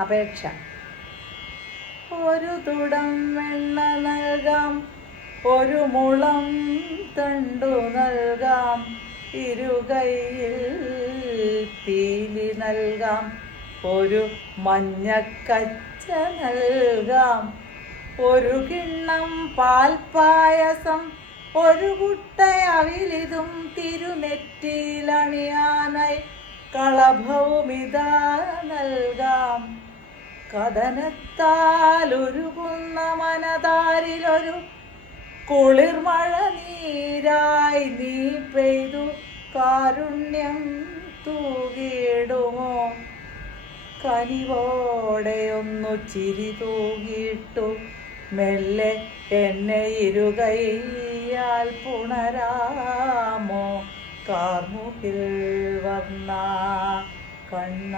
അപേക്ഷ. ഒരു തുടം വെണ്ണ നൽകാം, ഒരു മുളം തണ്ടു നൽകാം, ഇരുകൈയിൽ പീലി നൽകാം, ഒരു മഞ്ഞക്കച്ച നൽകാം, ഒരു കിണ്ണം പാൽപ്പായസം, ഒരു കുട്ടയവിലിതും തിരുനെറ്റിയിലണിയാനായി കളഭവുമിതാ നൽകാം. കഥനത്താൽ ഉരുകുന്ന മനതാരിലൊരു കുളിർമഴ നീരായി നീ പെയ്തു കാരുണ്യം തൂകിയിടുമോ? കനിവോടെയൊന്നു ചിരി തൂകിയിട്ടു മെല്ലെ എന്നെ ഇരുകൈയാൽ പുണരാമോ? കാർമുകിൽ വന്ന കണ്ണ